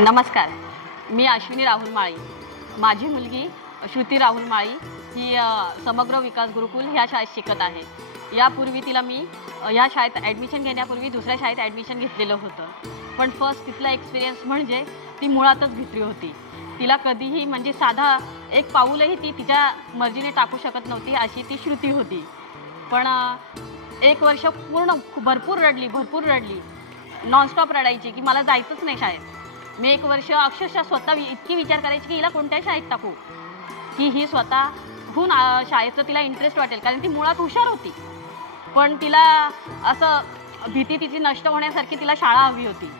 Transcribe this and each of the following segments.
नमस्कार मी अश्विनी राहुल माळी. माझी मुलगी श्रुती राहुल माळी ही समग्र विकास गुरुकुल ह्या शाळेत शिकत आहे. यापूर्वी तिला मी ह्या शाळेत ॲडमिशन घेण्यापूर्वी दुसऱ्या शाळेत ॲडमिशन घेतलेलं होतं. पण फर्स्ट तिथला एक्सपिरियन्स म्हणजे ती मुळातच भित्री होती. तिला कधीही म्हणजे साधा एक पाऊलही ती तिच्या मर्जीने टाकू शकत नव्हती अशी ती श्रुती होती. पण एक वर्ष पूर्ण भरपूर रडली भरपूर रडली. नॉनस्टॉप रडायची की मला जायचंच नाही शाळेत. मी एक वर्ष अक्षरशः स्वतः इतकी विचार करायची की हिला कोणत्या शाळेत टाकू. की ही स्वतःहून अ, शाळेचं तिला इंटरेस्ट वाटेल. कारण ती मुळात हुशार होती. पण तिला असं भीती तिची नष्ट होण्यासारखी तिला शाळा हवी होती.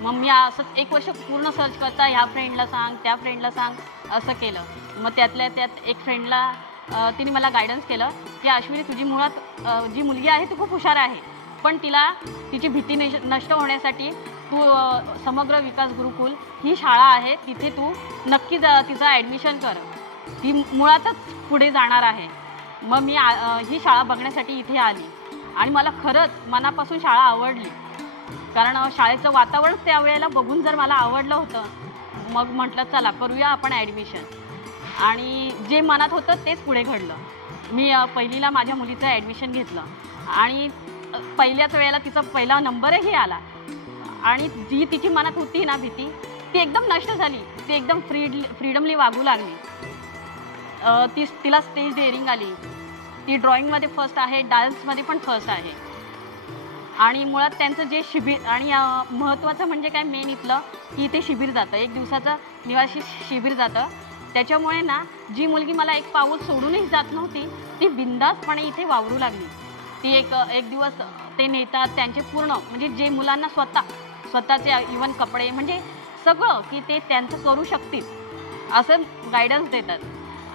मग मी असं एक वर्ष पूर्ण सर्च करता ह्या फ्रेंडला सांग त्या फ्रेंडला सांग असं केलं. मग त्यातल्या त्यात एक फ्रेंडला तिने मला गायडन्स केलं की अश्विनी तुझी मुळात जी मुलगी आहे ती खूप हुशार आहे. पण तिला तिची भीती नश नष्ट होण्यासाठी तू समग्र विकास गुरुकुल ही शाळा आहे तिथे तू नक्की जा तिचं ॲडमिशन कर. ती मुळातच पुढे जाणार आहे. मग मी आ- ही शाळा बघण्यासाठी इथे आली. आणि मला खरंच मनापासून शाळा आवडली. कारण शाळेचं वातावरण त्यावेळेला बघून जर मला आवडलं होतं मग म्हटलं चला करूया आपण ॲडमिशन आणि जे मनात होतं तेच पुढे घडलं. मी पहिलीला माझ्या मुलीचं ॲडमिशन घेतलं. आणि पहिल्याच वेळेला तिचा पहिला नंबरही आला. आणि जी तिची मनात होती ना भीती ती एकदम नष्ट झाली. ती एकदम फ्रीडली फ्रीडमली वागू लागली. ती तिला स्टेज डेअरिंग आली. ती ड्रॉइंगमध्ये फर्स्ट आहे डान्समध्ये पण फर्स्ट आहे. आणि मुळात त्यांचं जे शिबिर आणि महत्त्वाचं म्हणजे काय मेन इथलं की इथे शिबिर जातं. एक दिवसाचं निवासी शिबिर जातं. त्याच्यामुळे ना जी मुलगी मला एक पाऊल सोडूनही जात नव्हती ती बिंदासपणे इथे वावरू लागली. ती एक एक दिवस ते नेतात त्यांचे पूर्ण म्हणजे जे मुलांना स्वतः स्वतःचे इवन कपडे म्हणजे सगळं की ते त्यांचं करू शकतील असं गायडन्स देतात.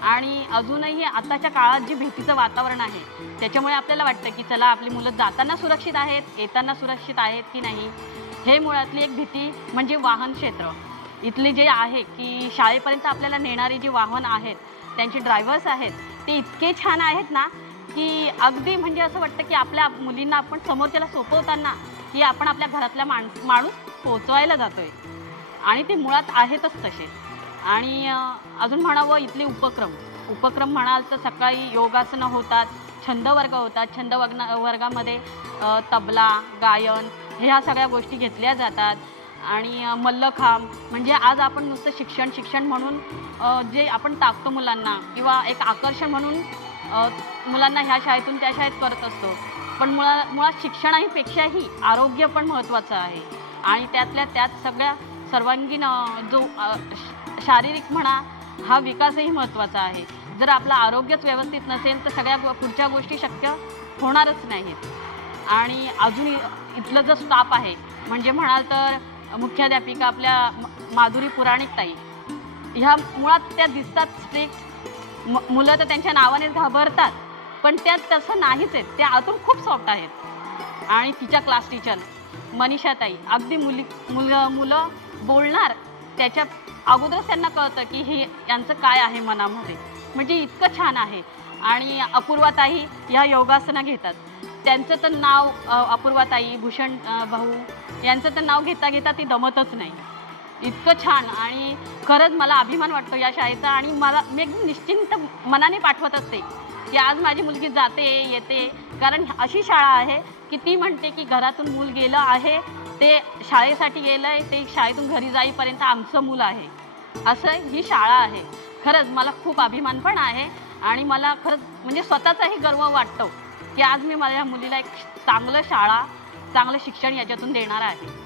आणि अजूनही आताच्या काळात जे भीतीचं वातावरण आहे त्याच्यामुळे आपल्याला वाटतं की चला आपली मुलं जाताना सुरक्षित आहेत येताना सुरक्षित आहेत की नाही हे मुळातली एक भीती म्हणजे वाहन क्षेत्र. इथले जे आहे की शाळेपर्यंत आपल्याला नेणारे जे वाहन आहेत त्यांचे ड्रायव्हर्स आहेत ते इतके छान आहेत ना की अगदी म्हणजे असं वाटतं की आपल्या मुलींना आपण समोरच्याला सोपवताना की आपण आपल्या घरातल्या माण माणूस पोचवायला जातोय. आणि ते मुळात आहेतच तसे. आणि अजून म्हणावं इथले उपक्रम. उपक्रम म्हणाल तर सकाळी योगासनं होतात छंद वर्ग होतात. छंद वर्ग वर्गामध्ये तबला गायन ह्या सगळ्या गोष्टी घेतल्या जातात. आणि मल्लखांब म्हणजे आज आपण नुसतं शिक्षण शिक्षण म्हणून जे आपण टाकतो मुलांना किंवा एक आकर्षण म्हणून मुलांना ह्या शाळेतून त्या शाळेत करत असतो. पण मुळा मुळात शिक्षणापेक्षाही आरोग्य पण महत्त्वाचं आहे. आणि त्यातल्या त्यात सगळ्या सर्वांगीण जो श- शारीरिक म्हणा हा विकासही महत्त्वाचा आहे. जर आपलं आरोग्यच व्यवस्थित नसेल तर सगळ्या गो- पुढच्या गोष्टी शक्य होणारच नाहीत. आणि अजून इथलं जो स्टाफ आहे म्हणजे म्हणाल तर मुख्याध्यापिका आपल्या म- माधुरी पुराणिक ताई ह्या मुळात त्या दिसतात स्ट्रिक्ट म मुलं तर त्यांच्या नावानेच घाबरतात. पण त्या तसं नाहीच आहेत. त्या आतून खूप सॉफ्ट आहेत. आणि तिच्या क्लास टीचर मनीषाताई अगदी मुली मुल मुलं बोलणार त्याच्या अगोदरच त्यांना कळतं की हे यांचं काय आहे मनामध्ये. म्हणजे इतकं छान आहे. आणि अपूर्वाताई ह्या योगासनं घेतात. त्यांचं तर नाव अपूर्वाताई भूषण भाऊ यांचं तर नाव घेता घेता ती दमतच नाही. इतकं छान. आणि खरंच मला अभिमान वाटतो या शाळेचा आणि मला मी एकदम निश्चिंत मनाने पाठवत असते की आज माझी मुलगी जाते येते. कारण अशी शाळा आहे की ती म्हणते की घरातून मूल गेलं आहे ते शाळेसाठी गेलं आहे ते शाळेतून घरी जाईपर्यंत आमचं मूल आहे. असं ही शाळा आहे. खरंच मला खूप अभिमान पण आहे आणि मला खरंच म्हणजे स्वतःचाही गर्व वाटतो की आज मी माझ्या मुलीला एक चांगलं शाळा चांगलं शिक्षण याच्यातून देणार आहे.